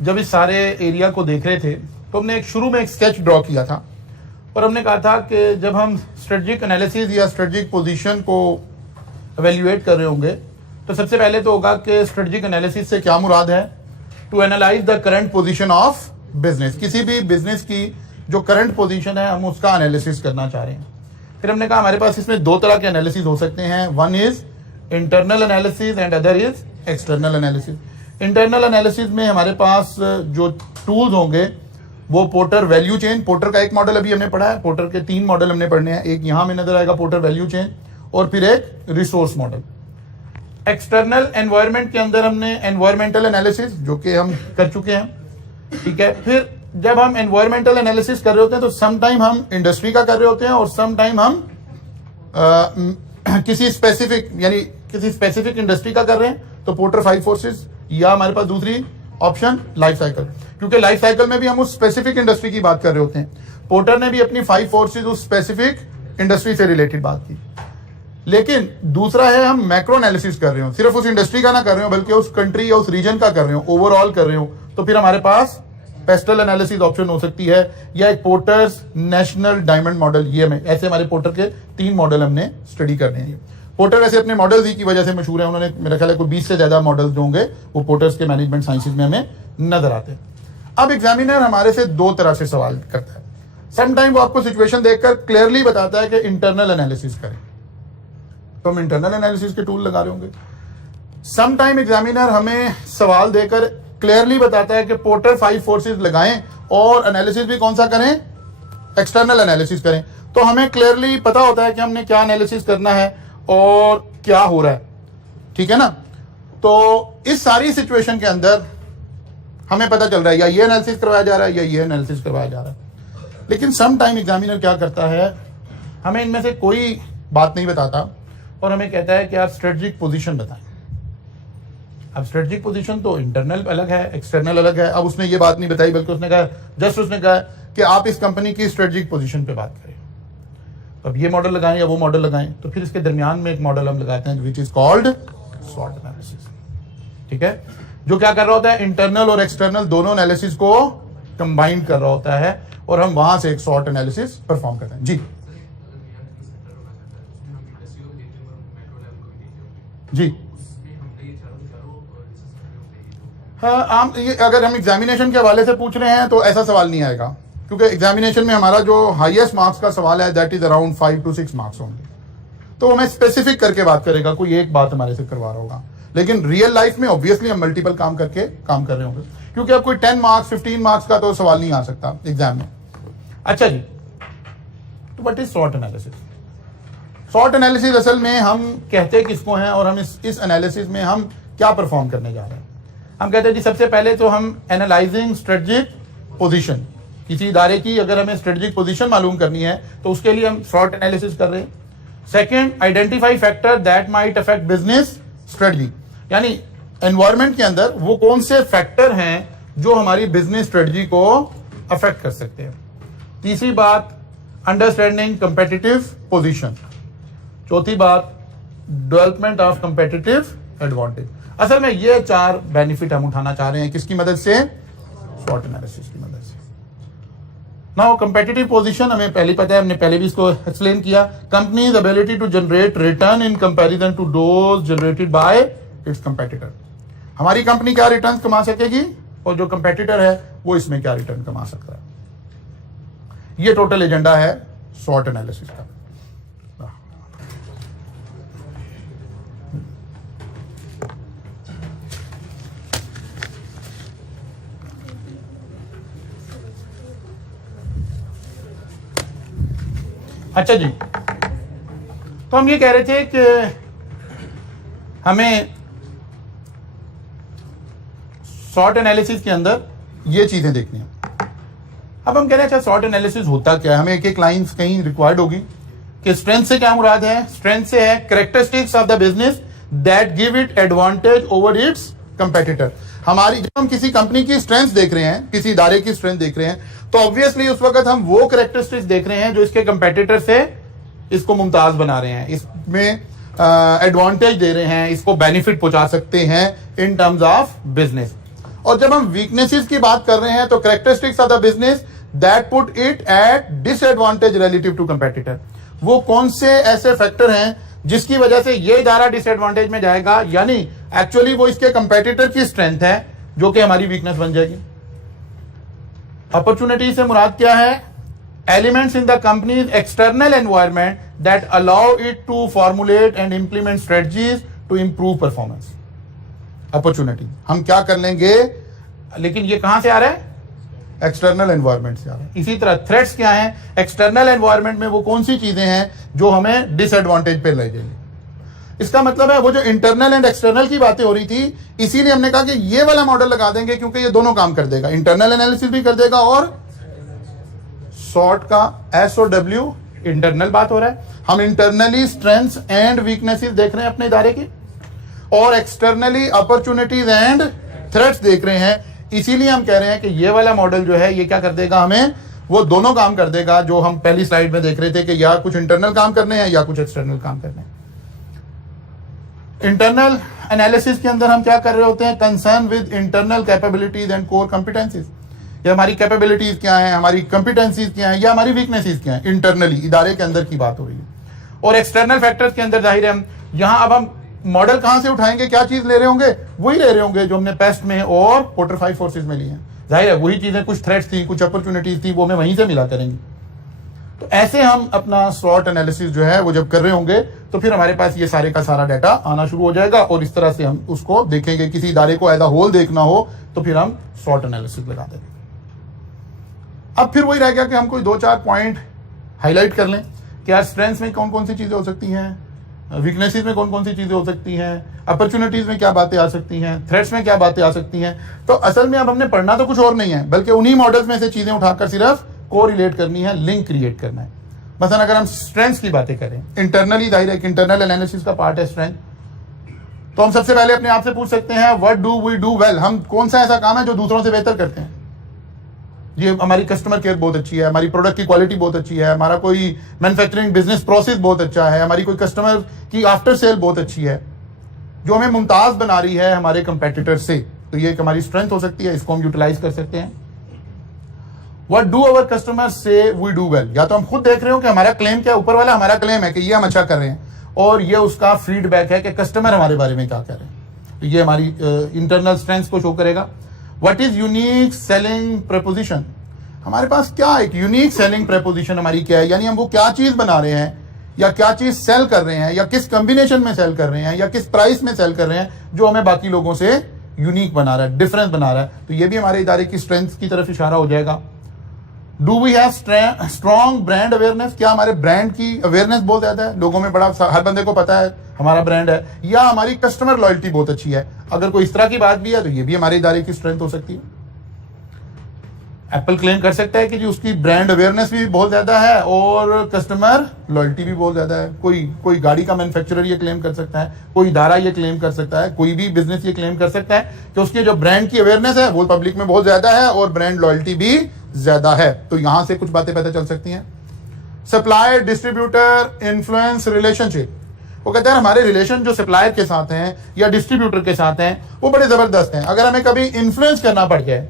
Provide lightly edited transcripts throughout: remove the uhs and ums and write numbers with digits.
जब इस सारे एरिया को देख रहे थे तो हमने शुरू में एक स्केच ड्रॉ किया था और हमने कहा था कि जब हम स्ट्रेटजिक एनालिसिस या स्ट्रेटजिक पोजीशन को एवेल्युएट कर रहे होंगे तो सबसे पहले तो होगा कि स्ट्रेटजिक एनालिसिस से क्या मुराद है, to analyze the current position of business. किसी भी बिजनेस की जो करंट पोजीशन है हम उसका एनालिसिस करना चाह रहे हैं। फिर हमने कहा हमारे पास इसमें दो तरह के एनालिसिस हो सकते हैं, one is internal analysis and other is external analysis. Internal analysis में हमारे पास जो टूल्स होंगे वो पोर्टर वैल्यू चेन, पोर्टर का एक मॉडल अभी हमने पढ़ा है, पोर्टर के 3 मॉडल हमने पढ़ने हैं, एक यहां में नजर आएगा पोर्टर वैल्यू चेन और फिर एक रिसोर्स मॉडल। एक्सटर्नल एनवायरनमेंट के अंदर हमने एनवायरमेंटल एनालिसिस जो कि हम कर चुके हैं, ठीक है। फिर जब हम एनवायरमेंटल एनालिसिस कर रहे होते हैं तो सम टाइम हम इंडस्ट्री का कर रहे होते हैं और सम टाइम हम किसी स्पेसिफिक इंडस्ट्री का कर रहे हैं, तो पोर्टर 5 फोर्सेस, या हमारे पास दूसरी ऑप्शन लाइफ साइकिल, क्योंकि लाइफ साइकिल में भी हम उस स्पेसिफिक इंडस्ट्री की बात कर रहे होते हैं। पोर्टर ने भी अपनी 5 फोर्सेस उस स्पेसिफिक इंडस्ट्री से रिलेटेड बात की। लेकिन दूसरा है हम मैक्रो एनालिसिस कर रहे हो, सिर्फ उस इंडस्ट्री का ना कर रहे हो बल्कि उस कंट्री या उस रीजन का कर रहे हो, ओवरऑल कर रहे हो, तो फिर हमारे पास पेस्टल एनालिसिस ऑप्शन हो सकती है या एक पोर्टर्स नेशनल डायमंड मॉडल। ये में ऐसे हमारे पोर्टर के 3 मॉडल हमने स्टडी करने हैं। पोर्टर वैसे अपने मॉडल ही की वजह से मशहूर है, उन्होंने मेरा ख्याल है कोई 20 से ज्यादा मॉडल्स जो होंगे वो पोर्टर्स के मैनेजमेंट साइंसेज में हमें नजर आते हैं। अब एग्जामिनर हमारे से 2 तरह से सवाल करता है। समटाइम वो आपको सिचुएशन देखकर क्लियरली बताता है कि इंटरनल एनालिसिस करें, तो हम इंटरनल एनालिसिस के टूल लगा रहे होंगे। समटाइम एग्जामिनर हमें सवाल देकर क्लियरली बताता है कि पोर्टर 5 फोर्सेस लगाएं और एनालिसिस भी कौन सा करें, एक्सटर्नल एनालिसिस करें। तो हमें क्लियरली पता होता है कि हमने क्या एनालिसिस करना है और क्या हो रहा है, ठीक है ना। तो इस सारी सिचुएशन के अंदर हमें पता चल रहा है या ये एनालिसिस करवाया जा रहा है या ये एनालिसिस करवाया जा रहा है। लेकिन सम टाइम एग्जामिनर क्या करता है, हमें इनमें से कोई बात नहीं बताता और हमें कहता है कि आप स्ट्रेटजिक पोजीशन बताएं। अब स्ट्रेटजिक पोजीशन तो इंटरनल अलग है, एक्सटर्नल अलग है। अब उसने ये बात नहीं बताई बल्कि उसने कहा कि आप इस कंपनी की स्ट्रेटजिक पोजीशन पे बात करें। अब ये मॉडल लगाएं या वो मॉडल लगाएं, तो फिर इसके दरमियान में एक मॉडल हम लगाते हैं विच इज कॉल्ड स्वॉट एनालिसिस, ठीक है, जो क्या कर रहा होता है, इंटरनल और एक्सटर्नल दोनों एनालिसिस को कंबाइन कर रहा होता है और हम वहां से एक स्वॉट एनालिसिस परफॉर्म करते हैं। जी जी हाँ, ये अगर हम एग्जामिनेशन के हवाले से पूछ रहे हैं तो ऐसा सवाल नहीं आएगा, क्योंकि एग्जामिनेशन में हमारा जो हाईएस्ट मार्क्स का सवाल है that is around 5 to 6 marks होंगे, तो हमें स्पेसिफिक करके बात करेगा, कोई एक बात हमारे से करवा रहा होगा। लेकिन रियल लाइफ में ऑब्वियसली हम मल्टीपल काम कर रहे होंगे, क्योंकि अब कोई 10 मार्क्स 15 मार्क्स का तो सवाल नहीं आ सकता एग्जाम में। अच्छा जी, तो व्हाट इज स्वॉट एनालिसिस? स्वॉट एनालिसिस असल में हम कहते किसको हैं और हम इस एनालिसिस में हम क्या परफॉर्म करने जा रहे हैं। हम कहते हैं जी सबसे पहले तो हम एनालाइजिंग स्ट्रेटजिक पोजीशन, किसी इदारे की अगर हमें स्ट्रेटजिक पोजीशन मालूम करनी है तो उसके लिए हम स्वॉट एनालिसिस कर रहे हैं। Second, identify factor that might affect business strategy, यानी एनवायरनमेंट के अंदर वो कौन से फैक्टर हैं जो हमारी बिजनेस स्ट्रेटजी को अफेक्ट कर सकते हैं। तीसरी बात, अंडरस्टैंडिंग कंपेटिटिव पोजीशन। चौथी बात, डेवलपमेंट ऑफ कंपेटिटिव एडवांटेज। असल में ये 4 बेनिफिट हम उठाना चाह रहे हैं, किसकी मदद से, स्वॉट एनालिसिस की मदद से। नाउ कंपेटिटिव पोजीशन हमें पहले पता है, हमने पहले भी इसको एक्सप्लेन किया। Company's ability to generate return in comparison to those generated by its competitor. हमारी कंपनी क्या रिटर्न कमा सकेगी और जो कंपेटिटर है वो इसमें क्या रिटर्न कमा सकता है। ये टोटल एजेंडा है स्वॉट एनालिसिस का। अच्छा जी, तो हम ये कह रहे थे कि हमें स्वॉट एनालिसिस के अंदर ये चीजें देखनी है। अब हम कह रहे हैं अच्छा स्वॉट एनालिसिस होता क्या है, हमें एक एक लाइन कहीं रिक्वायर्ड होगी कि स्ट्रेंथ से क्या मुराद है। स्ट्रेंथ से है characteristics of the business that give it advantage over it's competitor. हमारी जब हम किसी कंपनी की स्ट्रेंथ देख रहे हैं, किसी इदारे की स्ट्रेंथ देख रहे हैं, तो ऑब्वियसली उस वक्त हम वो कैरेक्टरिस्टिक्स देख रहे हैं जो इसके कंपेटिटर से इसको मुमताज बना रहे हैं, इसमें एडवांटेज दे रहे हैं, इसको बेनिफिट पहुंचा सकते हैं इन टर्म्स ऑफ बिजनेस। और जब हम वीकनेसेस की बात कर रहे हैं तो characteristics of the business that put it at disadvantage relative to competitor, वो कौन से ऐसे फैक्टर हैं जिसकी वजह से ये इदारा डिसएडवांटेज में जाएगा, यानी एक्चुअली वो इसके कंपेटिटर की स्ट्रेंथ है जो कि हमारी वीकनेस बन जाएगी। अपॉर्चुनिटी से मुराद क्या है? Elements in the company's external environment that allow it to formulate and implement strategies to improve performance. Opportunity हम क्या कर लेंगे, लेकिन ये कहां से आ रहा है? एक्सटर्नल एनवायरमेंट से आ रहा है। इसी तरह थ्रेट्स क्या हैं? एक्सटर्नल एनवायरमेंट में वो कौन सी चीजें हैं जो हमें डिसएडवांटेज पे ले जाएंगे। इसका मतलब है वो जो इंटरनल एंड एक्सटर्नल की बातें हो रही थी, इसीलिए हमने कहा कि ये वाला मॉडल लगा देंगे क्योंकि ये दोनों काम कर देगा, इंटरनल एनालिसिस भी कर देगा और सॉर्ट का SOW इंटरनल बात हो रहा है। हम इंटरनली स्ट्रेंथ्स एंड वीकनेसेस देख रहे हैं अपने इदारे की और एक्सटर्नली अपॉर्चुनिटीज एंड थ्रेट्स देख रहे हैं। इसीलिए हम कह रहे हैं कि ये वाला मॉडल जो है ये क्या कर देगा, हमें वो दोनों काम कर देगा जो हम पहली स्लाइड में देख रहे थे कि या कुछ इंटरनल काम करने हैं या कुछ एक्सटर्नल काम करने हैं। इंटरनल एनालिसिस के अंदर हम क्या कर रहे होते हैं? Concern with internal capabilities and core competencies. ये हमारी कैपेबिलिटीज क्या है, हमारी कॉम्पिटेंसीज क्या है या हमारी वीकनेसेस क्या है, इंटरनली इदारे के अंदर की बात हो रही है। और एक्सटर्नल फैक्टर्स के अंदर जाहिर है हम यहां अब हम मॉडल कहां से उठाएंगे, क्या चीज ले रहे होंगे? वही ले रहे होंगे जो हमने पेस्ट में और पोर्टर 5 फोर्सेस में लिए हैं। जाहिर है वही चीजें, कुछ थ्रेट्स थी, कुछ अपॉर्चुनिटीज थी, वो हमें वहीं से मिला करेंगे। तो ऐसे हम अपना SWOT एनालिसिस जो है वो जब कर रहे होंगे तो फिर हमारे पास ये सारे का सारा डाटा आना शुरू हो जाएगा और इस तरह से हम उसको देखेंगे। किसी इदारे को एज अ होल देखना हो तो फिर हम SWOT एनालिसिस लगा देंगे। अब फिर वही रह गया कि हम कोई 2-4 पॉइंट हाईलाइट कर लें कि यार स्ट्रेंथ्स में कौन कौन सी चीजें हो सकती हैं, वीकनेसेस में कौन कौन सी चीजें हो सकती हैं, अपॉर्चुनिटीज में क्या बातें आ सकती हैं, थ्रेट्स में क्या बातें आ सकती हैं। तो असल में अब हमने पढ़ना तो कुछ और नहीं है, बल्कि उन्हीं मॉडल्स में से चीजें उठाकर सिर्फ कोरिलेट करनी है, लिंक क्रिएट करना है। मसलन अगर हम स्ट्रेंथ्स की बातें करें, इंटरनली जाहिर है इंटरनल एनालिसिस का पार्ट है स्ट्रेंथ, तो हम सबसे पहले अपने आप से पूछ सकते हैं what do we do well. हम कौन सा ऐसा काम है जो दूसरों से बेहतर करते हैं? ये हमारी कस्टमर केयर बहुत अच्छी है, हमारी प्रोडक्ट की क्वालिटी बहुत अच्छी है, हमारा कोई मैन्युफैक्चरिंग बिजनेस प्रोसेस बहुत अच्छा है, हमारी कोई कस्टमर की आफ्टर सेल बहुत अच्छी है जो हमें मुमताज बना रही है हमारे कंपेटिटर से। तो ये एक हमारी स्ट्रेंथ हो सकती है, इसको हम यूटिलाइज कर सकते हैं। व्हाट डू अवर कस्टमर से वी डू वेल, या तो हम खुद देख रहे हो कि हमारा क्लेम क्या, ऊपर वाला हमारा क्लेम है कि ये हम अच्छा कर रहे हैं और ये उसका फीडबैक है कि कस्टमर हमारे बारे में क्या कह रहे हैं। तो ये हमारी इंटरनल स्ट्रेंथ को शो करेगा। What is unique selling preposition, हमारे पास क्या एक यूनिक सेलिंग प्रपोजिशन हमारी क्या है, यानी हम वो क्या चीज बना रहे हैं या क्या चीज सेल कर रहे हैं या किस कॉम्बिनेशन में सेल कर रहे हैं या किस प्राइस में सेल कर रहे हैं जो हमें बाकी लोगों से यूनिक बना रहा है, डिफरेंस बना रहा है। तो ये भी हमारे इदारे की स्ट्रेंथ की तरफ इशारा हो जाएगा। Do we have strong brand awareness, क्या हमारे ब्रांड की अवेयरनेस बहुत ज्यादा है, लोगों में बड़ा, हर बंदे को पता है हमारा ब्रांड है, या हमारी कस्टमर लॉयल्टी बहुत अच्छी है। अगर कोई इस तरह की बात भी है तो ये भी हमारे इदारे की स्ट्रेंथ हो सकती है। एप्पल क्लेम कर सकता है कि जी उसकी ब्रांड अवेयरनेस भी बहुत ज्यादा है और कस्टमर लॉयल्टी भी बहुत ज्यादा है। कोई गाड़ी का मैन्युफैक्चरर ये क्लेम कर सकता है, कोई इदारा ये क्लेम कर सकता है, कोई भी बिजनेस ये क्लेम कर सकता है कि उसकी जो ब्रांड की अवेयरनेस है वो पब्लिक में बहुत ज्यादा है और ब्रांड लॉयल्टी भी ज्यादा है। तो यहां से कुछ बातें पता चल सकती हैं। सप्लायर डिस्ट्रीब्यूटर इन्फ्लुएंस रिलेशनशिप, वो कहते हैं हमारे रिलेशन जो सप्लायर के साथ हैं या डिस्ट्रीब्यूटर के साथ हैं वो बड़े जबरदस्त हैं। अगर हमें कभी इन्फ्लुएंस करना पड़ जाए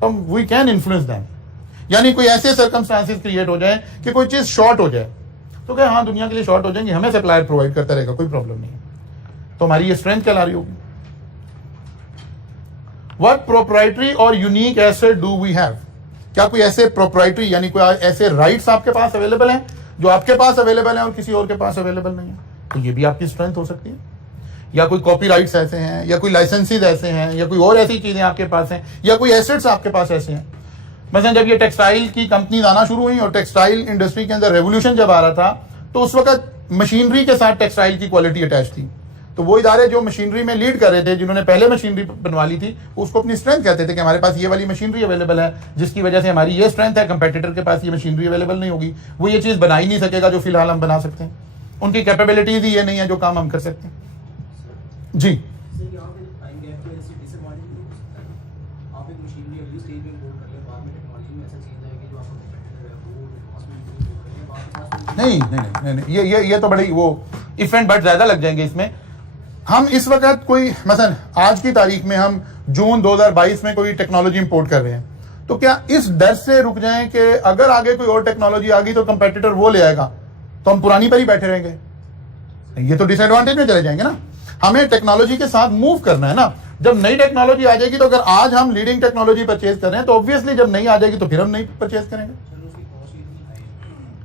तो वी कैन इन्फ्लुएंस देम, यानी कोई ऐसे सर्कमस्टांसेस क्रिएट हो जाए कि कोई चीज शॉर्ट हो जाए तो क्या हाँ दुनिया के लिए शॉर्ट हो जाएंगे, हमें सप्लायर प्रोवाइड करता रहेगा, कोई प्रॉब्लम नहीं है। तो हमारी ये स्ट्रेंथ कहला रही होगी। व्हाट प्रोप्राइटरी और unique asset do we have, क्या कोई ऐसे प्रोप्राइटरी यानी कोई ऐसे राइट्स आपके पास अवेलेबल हैं जो आपके पास अवेलेबल है और किसी और के पास अवेलेबल नहीं है? तो ये भी आपकी स्ट्रेंथ हो सकती है। या कोई कॉपीराइट्स ऐसे हैं या कोई लाइसेंसेस ऐसे हैं या कोई और ऐसी चीजें आपके पास हैं या कोई एसेट्स आपके पास ऐसे हैं। मसलन जब ये टेक्सटाइल की कंपनीज आना शुरू हुई और टेक्सटाइल इंडस्ट्री के अंदर रेवोल्यूशन जब आ रहा था तो उस वक्त मशीनरी के साथ टेक्सटाइल की क्वालिटी अटैच थी। तो वो इदारे जो मशीनरी में लीड कर रहे थे, जिन्होंने पहले मशीनरी बनवा ली थी, उसको अपनी स्ट्रेंथ कहते थे कि हमारे पास ये वाली मशीनरी अवेलेबल है जिसकी वजह से हमारी ये स्ट्रेंथ है, कंपेटिटर के पास ये मशीनरी अवेलेबल नहीं होगी, वो ये चीज बना ही नहीं सकेगा जो फिलहाल हम बना सकते हैं, उनकी कैपेबिलिटीज ही ये नहीं है जो काम हम कर सकते हैं। जी नहीं, ये तो बड़ी वो इफ एंड बट ज्यादा लग जाएंगे इसमें। हम इस वक्त कोई मसलन आज की तारीख में हम जून 2022 में कोई टेक्नोलॉजी इंपोर्ट कर रहे हैं, तो क्या इस डर से रुक जाएं कि अगर आगे कोई और टेक्नोलॉजी आ गई तो कंपेटिटर वो ले आएगा, तो हम पुरानी पर ही बैठे रहेंगे? ये तो डिसएडवांटेज में चले जाएंगे ना। हमें टेक्नोलॉजी के साथ मूव करना है ना। जब नई टेक्नोलॉजी आ जाएगी, तो अगर आज हम लीडिंग टेक्नोलॉजी परचेज कर रहे हैं, तो ऑब्वियसली जब नई आ जाएगी तो फिर हम नई परचेज करेंगे।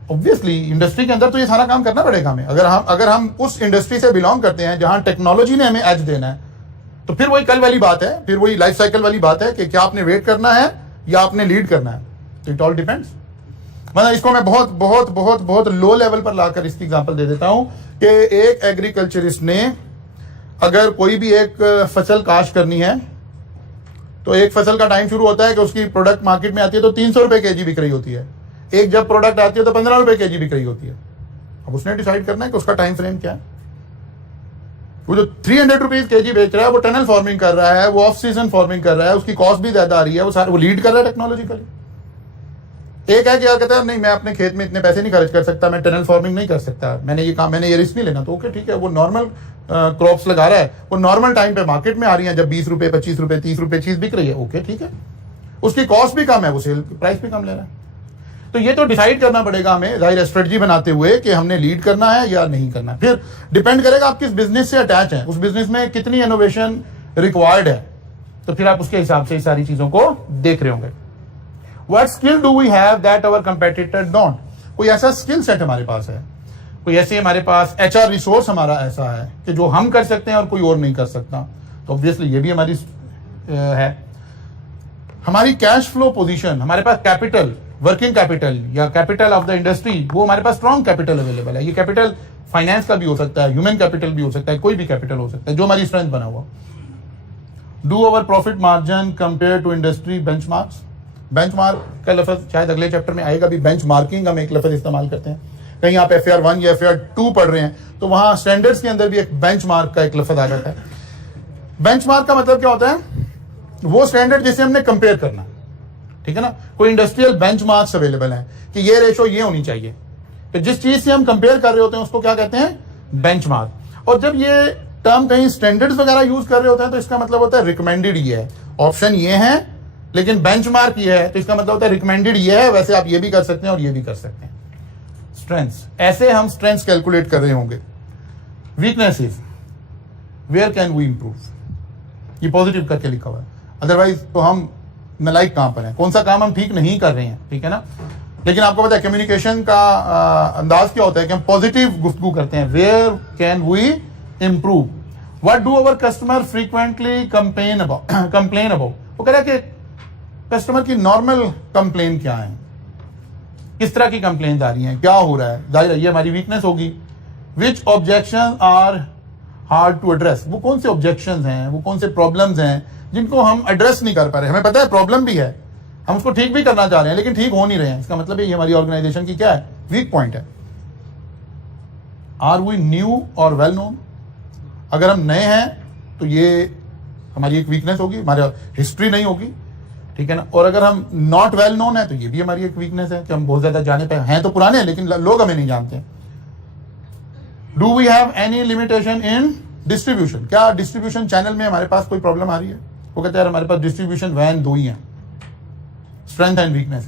ऑब्वियसली इंडस्ट्री के अंदर तो ये सारा काम करना पड़ेगा हमें। अगर हम उस इंडस्ट्री से बिलोंग करते हैं जहां टेक्नोलॉजी ने हमें एज देना है, तो फिर वही कल वाली बात है, फिर वही लाइफ साइकिल वाली बात है कि क्या आपने वेट करना है या आपने लीड करना है। तो इट ऑल डिपेंड्स। मतलब इसको मैं बहुत बहुत बहुत बहुत लो लेवल पर लाकर इसकी एग्जांपल दे देता हूं कि एक एग्रीकल्चरिस्ट ने अगर कोई भी एक फसल काश्त करनी है, तो एक फसल का टाइम शुरू होता है कि उसकी प्रोडक्ट मार्केट में आती है तो 300 रुपए केजी बिक रही होती है। एक जब प्रोडक्ट आती है तो 15 रुपए केजी बिक रही होती है। अब उसने डिसाइड करना है कि उसका टाइम फ्रेम क्या है। वो जो 300 रुपीज केजी बेच रहा है, वो टनल फार्मिंग कर रहा है, वो ऑफ सीजन फार्मिंग कर रहा है, उसकी कॉस्ट भी ज्यादा आ रही है, वो लीड कर रहा है टेक्नोलॉजिकली। एक है कि यार कहता है नहीं, मैं अपने खेत में इतने पैसे नहीं खर्च कर सकता, मैं टनल फार्मिंग नहीं कर सकता, मैंने ये रिस्क नहीं लेना। तो ओके ठीक है, वो नॉर्मल क्रॉप्स लगा रहा है, वो नॉर्मल टाइम पे मार्केट में आ रही है, जब 20 रुपए 25 रुपए 30 रुपए चीज बिक रही है, ओके ठीक है, उसकी कॉस्ट भी कम है, वो सेल प्राइस भी कम ले रहा है। तो ये तो डिसाइड करना पड़ेगा हमें जाहिर स्ट्रेटजी बनाते हुए कि हमने लीड करना है या नहीं करना। फिर डिपेंड करेगा आप किस बिजनेस से अटैच हैं, उस बिजनेस में कितनी इनोवेशन रिक्वायर्ड है, तो फिर आप उसके हिसाब से सारी चीजों को देख रहे होंगे। What skill do we have that our competitor don't? कोई ऐसा स्किल सेट हमारे पास है, कोई ऐसे हमारे पास एचआर रिसोर्स हमारा ऐसा है कि जो हम कर सकते हैं और कोई और नहीं कर सकता, तो ऑब्वियसली ये भी हमारी है। हमारी कैश फ्लो पोजीशन, हमारे पास कैपिटल, वर्किंग कैपिटल या कैपिटल ऑफ द इंडस्ट्री, वो हमारे पास स्ट्रॉन्ग कैपिटल अवेलेबल है। ये कैपिटल फाइनेंस का भी हो सकता है, ह्यूमन कैपिटल भी हो सकता है, कोई भी कैपिटल हो सकता है जो हमारी स्ट्रेंथ बना हुआ। Do our profit margin compare to industry benchmarks? Benchmark का लफ्ज शायद अगले चैप्टर में आएगा भी। बेंचमार्किंग हम एक लफ्ज इस्तेमाल करते हैं, कहीं आप FAR 1 या FAR 2 पढ़ रहे हैं तो वहां स्टैंडर्ड्स के अंदर भी एक बेंचमार्क का एक लफ्ज आ जाता है। बेंचमार्क का मतलब क्या होता है? वो स्टैंडर्ड जिसे हमने कंपेयर करना, ठीक है ना। कोई इंडस्ट्रियल बेंचमार्क्स अवेलेबल है कि ये रेशो ये होनी चाहिए, तो जिस चीज से हम कंपेयर कर रहे होते हैं उसको क्या कहते हैं? बेंचमार्क। और जब ये टर्म कहीं स्टैंडर्ड्स वगैरह यूज कर रहे होते हैं तो इसका मतलब होता है रिकमेंडेड ये है, ऑप्शन ये है लेकिन बेंचमार्क ये है, तो इसका मतलब होता है रिकमेंडेड ये है, वैसे आप ये भी कर सकते हैं और ये भी कर सकते हैं। स्ट्रेंथ्स, ऐसे हम स्ट्रेंथ्स कैलकुलेट कर रहे होंगे। Weaknesses, where can we improve, ये पॉजिटिव करके लिखा हुआ है, अदरवाइज तो हम नलायक कहां पर है, कौन सा काम हम ठीक नहीं कर रहे हैं, ठीक है ना। लेकिन आपको पता है कम्युनिकेशन का अंदाज क्या होता है कि हम पॉजिटिव गुफ्तगू करते हैं। Where can we improve? What do our customer frequently complain about? वो कह रहा है कि कस्टमर की नॉर्मल कंप्लेन क्या है, किस तरह की कंप्लेन आ रही हैं, क्या हो रहा है, जाहिर है ये हमारी वीकनेस होगी। Which objection are hard to address? वो कौन से ऑब्जेक्शन हैं, वो कौन से प्रॉब्लम्स हैं जिनको हम एड्रेस नहीं कर पा रहे। हमें पता है प्रॉब्लम भी है, हम उसको ठीक भी करना चाह रहे हैं लेकिन ठीक हो नहीं रहे हैं, इसका मतलब ये हमारी ऑर्गेनाइजेशन की क्या है? वीक पॉइंट है। आर वी न्यू और वेल नोन? अगर हम नए हैं तो ये हमारी एक वीकनेस होगी, हमारी हिस्ट्री नहीं होगी, ठीक है ना। और अगर हम नॉट वेल नोन है तो ये भी हमारी एक वीकनेस है कि हम बहुत ज्यादा जाने पे हैं, तो पुराने हैं लेकिन लोग हमें नहीं जानते। Do we have any limitation in distribution? क्या डिस्ट्रीब्यूशन चैनल में हमारे पास कोई प्रॉब्लम आ रही है? वो कहते हैं हमारे पास डिस्ट्रीब्यूशन वैन 2 ही है। स्ट्रेंथ एंड वीकनेस,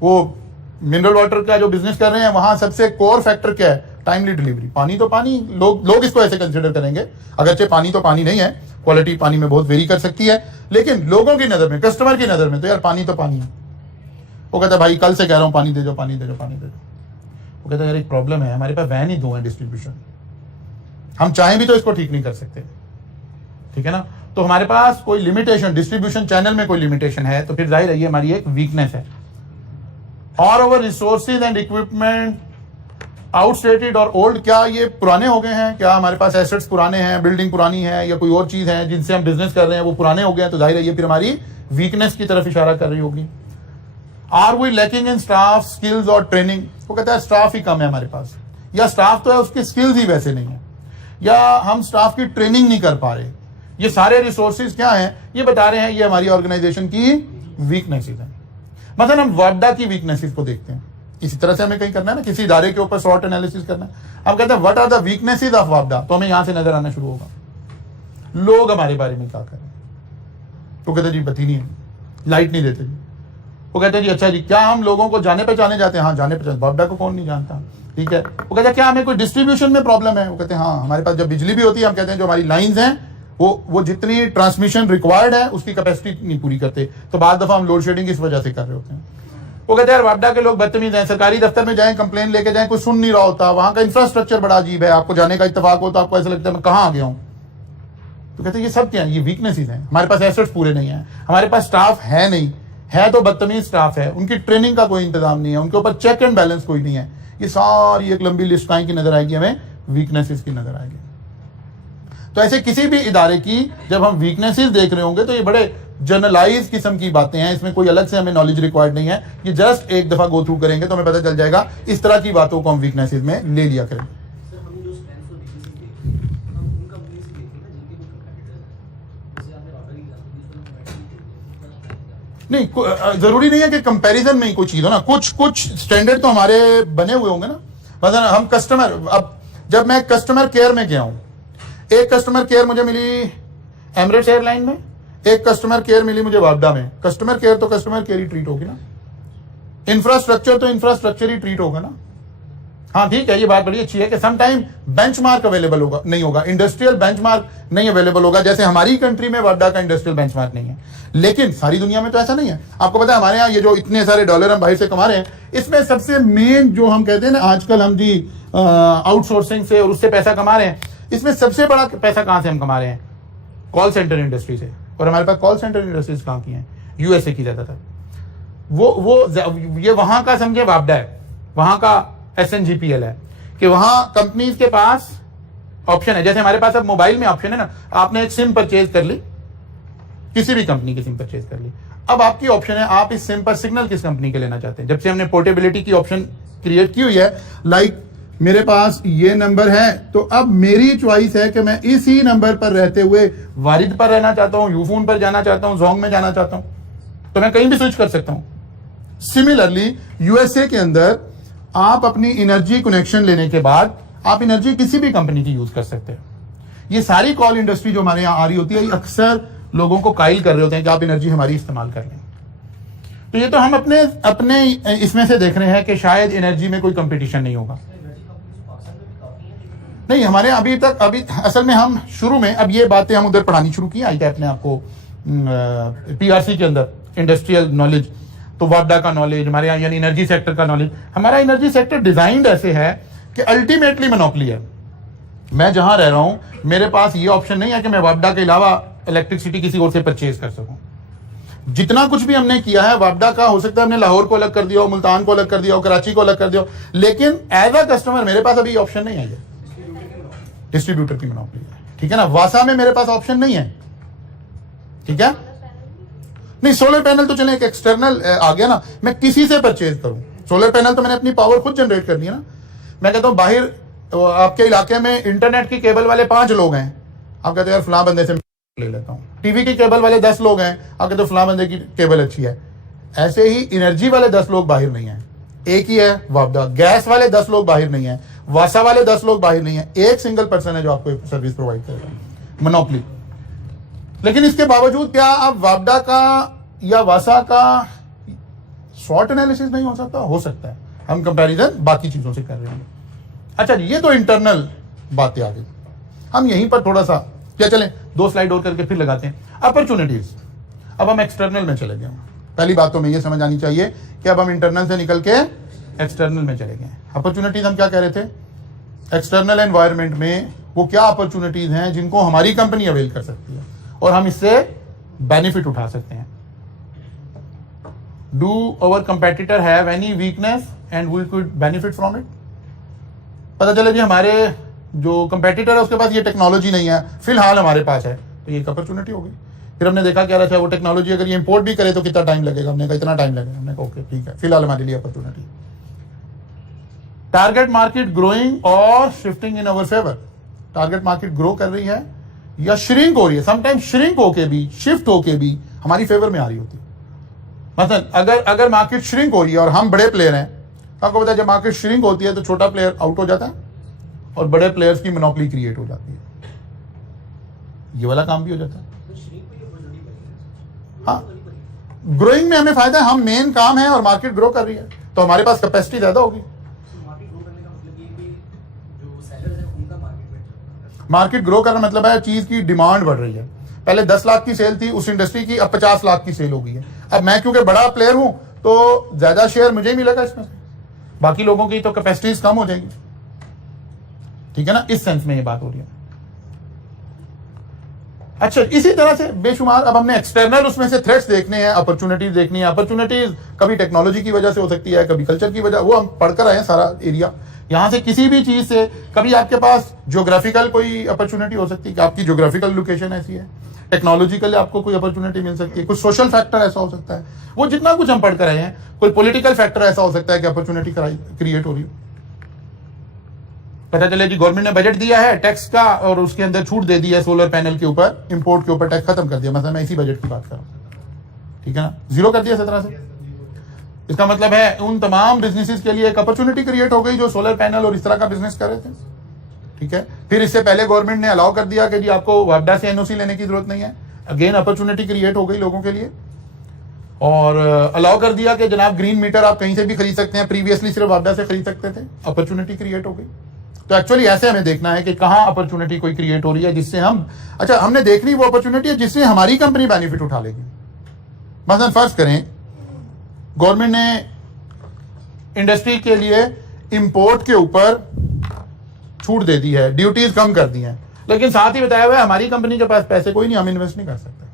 वो मिनरल वाटर का जो बिजनेस कर रहे हैं वहां सबसे कोर फैक्टर क्या है? Timely delivery. पानी तो पानी, लोग इसको ऐसे कंसिडर करेंगे, अगरचे पानी तो पानी नहीं है, क्वालिटी पानी में बहुत वेरी कर सकती है, लेकिन लोगों की नजर में, कस्टमर की नजर में तो यार पानी तो पानी है। वो कहता है भाई कल से कह रहा हूं पानी दे दो, पानी दे दो, पानी दे दो। वो कहता है यार एक प्रॉब्लम है, हमारे पास वैन ही 2 है डिस्ट्रीब्यूशन, हम चाहें भी तो इसको ठीक नहीं कर सकते, ठीक है ना। तो हमारे पास कोई लिमिटेशन, डिस्ट्रीब्यूशन चैनल में कोई लिमिटेशन है तो फिर जाहिर है ये हमारी एक वीकनेस है। और over resources and equipment outdated और ओल्ड? क्या ये पुराने हो गए हैं? क्या हमारे पास एसेट्स पुराने हैं, बिल्डिंग पुरानी है, या कोई और चीज है जिनसे हम बिजनेस कर रहे हैं वो पुराने हो गए हैं, तो जाहिर है ये फिर हमारी वीकनेस की तरफ इशारा कर रही होगी। Are we lacking in staff skills और ट्रेनिंग? वो कहता है स्टाफ ही कम है हमारे पास, या स्टाफ तो है उसकी स्किल्स ही वैसे नहीं है, या हम स्टाफ की ट्रेनिंग नहीं कर पा रहे। ये सारे रिसोर्सेज क्या हैं? ये बता रहे हैं ये हमारी ऑर्गेनाइजेशन की वीकनेसेस हैं। मतलब हम वापडा की वीकनेसेस को देखते हैं, इसी तरह से हमें कहीं करना है ना, किसी इदारे के ऊपर शॉर्ट एनालिसिस करना है, हम कहते हैं what are the weaknesses of वापडा, तो हमें यहां से नजर आना शुरू होगा। लोग हमारे बारे में क्या करें। वो कहते जी बत्ती नहीं है, लाइट नहीं देते जी। वो कहते जी अच्छा जी, क्या हम लोगों को जाने पहचाने जाते हैं? हाँ जाने पहचाने, वापडा को कौन नहीं जानता, ठीक है। वो कहते हैं क्या हमें कोई डिस्ट्रीब्यूशन में प्रॉब्लम है? वो कहते हैं हाँ, हमारे पास जब बिजली भी होती है, हम कहते हैं जो हमारी लाइंस हैं वो जितनी ट्रांसमिशन रिक्वायर्ड है उसकी कैपेसिटी नहीं पूरी करते, तो बाद दफा हम लोड शेडिंग इस वजह से कर रहे होते हैं। वो कहते हैं यार वापडा के लोग बदतमीज हैं, सरकारी दफ्तर में जाएं कंप्लेन लेके जाएं, कोई सुन नहीं रहा होता, वहां का इंफ्रास्ट्रक्चर बड़ा अजीब है, आपको जाने का इत्तेफाक हो तो आपको ऐसा लगता है मैं कहाँ आ गया हूँ। तो कहते हैं ये सब क्या है? ये वीकनेसेस हैं, हमारे पास एसेट्स पूरे नहीं है, हमारे पास स्टाफ है नहीं है, तो बदतमीज स्टाफ है, उनकी ट्रेनिंग का कोई इंतजाम नहीं है, उनके ऊपर चेक एंड बैलेंस कोई नहीं है। ये सारी एक लंबी लिस्ट की नजर आएगी, हमें वीकनेसेस की नजर आएगी। तो ऐसे किसी भी इदारे की जब हम वीकनेसेस देख रहे होंगे तो ये बड़े जनरलाइज किस्म की बातें हैं, इसमें कोई अलग से हमें नॉलेज रिक्वायर्ड नहीं है, ये जस्ट एक दफा गो थ्रू करेंगे तो हमें पता चल जाएगा। इस तरह की बातों को हम वीकनेसेस में ले लिया करें। नहीं, जरूरी नहीं है कि कंपैरिजन में ही कोई चीज हो ना, कुछ स्टैंडर्ड तो हमारे बने हुए होंगे ना। मतलब हम कस्टमर, अब जब मैं कस्टमर केयर में गया हूं, एक कस्टमर केयर मुझे मिली एमिरेट्स एयरलाइन में, एक कस्टमर केयर मिली मुझे वापडा में। कस्टमर केयर तो कस्टमर केयर ही ट्रीट होगी ना, इंफ्रास्ट्रक्चर तो इंफ्रास्ट्रक्चर ही ट्रीट होगा ना। हाँ ठीक है, ये बात बड़ी अच्छी है कि सम टाइम बेंचमार्क अवेलेबल होगा नहीं होगा, इंडस्ट्रियल बेंचमार्क नहीं अवेलेबल होगा, जैसे हमारी कंट्री में वापडा का इंडस्ट्रियल बेंचमार्क नहीं है, लेकिन सारी दुनिया में तो ऐसा नहीं है। आपको पता है हमारे यहाँ ये जो इतने सारे डॉलर हम बाहर से कमा रहे हैं, इसमें सबसे मेन जो हम कहते हैं ना आजकल हम जी आउटसोर्सिंग से और उससे पैसा कमा रहे हैं, इसमें सबसे बड़ा पैसा कहां से हम कमा रहे हैं? कॉल सेंटर इंडस्ट्री से। और हमारे पास कॉल सेंटर इंडस्ट्रीज कहां की हैं? यूएसए की ज्यादातर। वो ये वहां का समझे वापडा है, वहां का SNGPL है कि वहां कंपनीज के पास ऑप्शन है। जैसे हमारे पास अब मोबाइल में ऑप्शन है ना, आपने एक सिम परचेज कर ली, किसी भी कंपनी की सिम परचेज कर ली, अब आपकी ऑप्शन है आप इस सिम पर सिग्नल किस कंपनी के लेना चाहते हैं। जब से हमने पोर्टेबिलिटी की ऑप्शन क्रिएट की हुई है, लाइक मेरे पास ये नंबर है तो अब मेरी चॉइस है कि मैं इसी नंबर पर रहते हुए वारिद पर रहना चाहता हूं, यूफोन पर जाना चाहता हूं, जोंग में जाना चाहता हूं, तो मैं कहीं भी स्विच कर सकता हूं। सिमिलरली यूएसए के अंदर आप अपनी एनर्जी कनेक्शन लेने के बाद आप एनर्जी किसी भी कंपनी की यूज कर सकते हैं। ये सारी कॉल इंडस्ट्री जो हमारे यहां आ रही होती है, ये अक्सर लोगों को काइल कर रहे होते हैं कि आप एनर्जी हमारी इस्तेमाल कर लें। तो ये तो हम अपने इसमें से देख रहे हैं कि शायद एनर्जी में कोई कंपटीशन नहीं होगा। नहीं, हमारे अभी असल में हम शुरू में अब ये बातें हम उधर पढ़ानी शुरू की आई अपने आपको PRC के अंदर इंडस्ट्रियल नॉलेज, तो वापडा का नॉलेज हमारे यहाँ यानी एनर्जी सेक्टर का नॉलेज। हमारा एनर्जी सेक्टर डिजाइंड ऐसे है कि अल्टीमेटली मोनोपोली है। मैं जहां रह रहा हूं मेरे पास ये ऑप्शन नहीं है कि मैं वापडा के अलावा इलेक्ट्रिसिटी किसी और से परचेज कर सकूं। जितना कुछ भी हमने किया है वापडा का, हो सकता है हमने लाहौर को अलग कर दिया हो, मुल्तान को अलग कर दिया हो, कराची को अलग कर दिया हो, लेकिन एज अ कस्टमर मेरे पास अभी ऑप्शन नहीं है। डिस्ट्रीब्यूटर की मोनोपोली है, ठीक है ना। वासा में मेरे पास ऑप्शन नहीं है, ठीक है। नहीं, सोलर पैनल तो चले एक एक्सटर्नल आ गया ना, मैं किसी से परचेज करूं। सोलर पैनल तो मैंने अपनी पावर खुद जनरेट करनी है ना। मैं कहता हूं बाहर आपके इलाके में इंटरनेट की केबल वाले 5 लोग हैं, आप कहते हो यार फलां बंदे से ले लेता हूं। टीवी की केबल वाले 10 लोग हैं, आप कहते हो फलां बंदे की केबल अच्छी है। ऐसे ही एनर्जी वाले 10 लोग बाहर नहीं है, एक ही है वापडा। गैस वाले 10 लोग बाहर नहीं है, वासा वाले 10 लोग बाहर नहीं है, एक सिंगल पर्सन है जो आपको सर्विस प्रोवाइड करेगा, मोनोपोली। लेकिन इसके बावजूद क्या अब वापडा का या वासा का शॉर्ट एनालिसिस नहीं हो सकता? हो सकता है, हम कंपैरिजन बाकी चीजों से कर रहे हैं। अच्छा जी, ये तो इंटरनल बातें आ गई। हम यहीं पर थोड़ा सा क्या चलें, 2 स्लाइड और करके फिर लगाते हैं अपॉर्चुनिटीज। अब हम एक्सटर्नल में चले गए। पहली बात तो में ये समझ आनी चाहिए कि अब हम इंटरनल से निकल के एक्सटर्नल में चले गए। अपॉर्चुनिटीज हम क्या कह रहे थे? एक्सटर्नल एनवायरनमेंट में वो क्या अपॉर्चुनिटीज हैं जिनको हमारी कंपनी अवेल कर सकती है और हम इससे बेनिफिट उठा सकते हैं। Do our competitor have any weakness and we could benefit from it? पता चले जी हमारे जो कंपेटिटर है उसके पास ये टेक्नोलॉजी नहीं है, फिलहाल हमारे पास है, तो ये एक अपॉर्चुनिटी होगी। फिर हमने देखा क्या रहा, वो टेक्नोलॉजी अगर ये इंपोर्ट भी करे तो कितना टाइम लगेगा? हमने कहा इतना टाइम लगेगा। हमने कहा ओके ठीक है, फिलहाल हमारे लिए अपॉर्चुनिटी। टारगेट मार्केट ग्रोइंग और shifting in our favour. Target market grow कर रही है या श्रिंक हो रही है, समटाइम श्रिंक होके भी, शिफ्ट होके भी हमारी फेवर में आ रही होती है। मतलब अगर मार्केट श्रिंक हो रही है और हम बड़े प्लेयर हैं, आपको पता है जब मार्केट श्रिंक होती है तो छोटा प्लेयर आउट हो जाता है और बड़े प्लेयर्स की मोनोपोली क्रिएट हो जाती है। ये वाला काम भी हो जाता है। हाँ, ग्रोइंग में हमें फायदा है, हम मेन काम है और मार्केट ग्रो कर रही है तो हमारे पास कैपेसिटी ज्यादा होगी। मार्केट ग्रो करना मतलब है चीज की डिमांड बढ़ रही है। पहले 10 लाख की सेल थी उस इंडस्ट्री की, अब 50 लाख की सेल हो गई है। अब मैं क्योंकि बड़ा प्लेयर हूं तो ज्यादा शेयर मुझे ही मिलेगा इसमें से, बाकी लोगों की तो कैपेसिटीज कम हो जाएगी। ठीक है ना, इस सेंस में ये बात हो रही है। अच्छा, इसी तरह से बेशुमार अब हमने एक्सटर्नल उसमें से थ्रेट्स देखने हैं, अपॉर्चुनिटीज देखनी है। अपॉर्चुनिटीज कभी टेक्नोलॉजी की वजह से हो सकती है, कभी कल्चर की वजह, वो हम पढ़कर आए हैं सारा एरिया। यहां से किसी भी चीज से कभी आपके पास ज्योग्राफिकल कोई अपॉर्चुनिटी हो सकती है कि आपकी ज्योग्राफिकल लोकेशन ऐसी है, टेक्नोलॉजिकल आपको कोई अपॉर्चुनिटी मिल सकती है, कुछ सोशल फैक्टर ऐसा हो सकता है, वो जितना कुछ हम पढ़कर आए हैं। कोई पॉलिटिकल फैक्टर ऐसा हो सकता है कि अपॉर्चुनिटी क्रिएट हो रही हो। पता चले जी गवर्नमेंट ने बजट दिया है टैक्स का और उसके अंदर छूट दे दी है सोलर पैनल के ऊपर, इंपोर्ट के ऊपर टैक्स खत्म कर दिया, मतलब मैं इसी बजट की बात कर रहा हूं। ठीक है ना, जीरो कर दिया 17 से। इसका मतलब है उन तमाम बिजनेसेस के लिए एक अपॉर्चुनिटी क्रिएट हो गई जो सोलर पैनल और इस तरह का बिजनेस कर रहे थे। ठीक है, फिर इससे पहले गवर्नमेंट ने अलाउ कर दिया कि जी आपको वापडा से एनओसी लेने की जरूरत नहीं है, अगेन अपॉर्चुनिटी क्रिएट हो गई लोगों के लिए। और अलाउ कर दिया कि जनाब ग्रीन मीटर आप कहीं से भी खरीद सकते हैं, प्रीवियसली सिर्फ वापडा से खरीद सकते थे, अपॉर्चुनिटी क्रिएट हो गई। तो एक्चुअली ऐसे हमें देखना है कि कहां अपॉर्चुनिटी कोई क्रिएट हो रही है जिससे हम, अच्छा हमने देखनी वो अपॉर्चुनिटी है जिससे हमारी कंपनी बेनिफिट उठा लेगी। मसलन फर्ज करें गवर्नमेंट ने इंडस्ट्री के लिए इंपोर्ट के ऊपर छूट दे दी है, ड्यूटीज कम कर दी हैं, लेकिन साथ ही बताया हुआ है हमारी कंपनी के पास पैसे कोई नहीं, हम इन्वेस्ट नहीं कर सकते,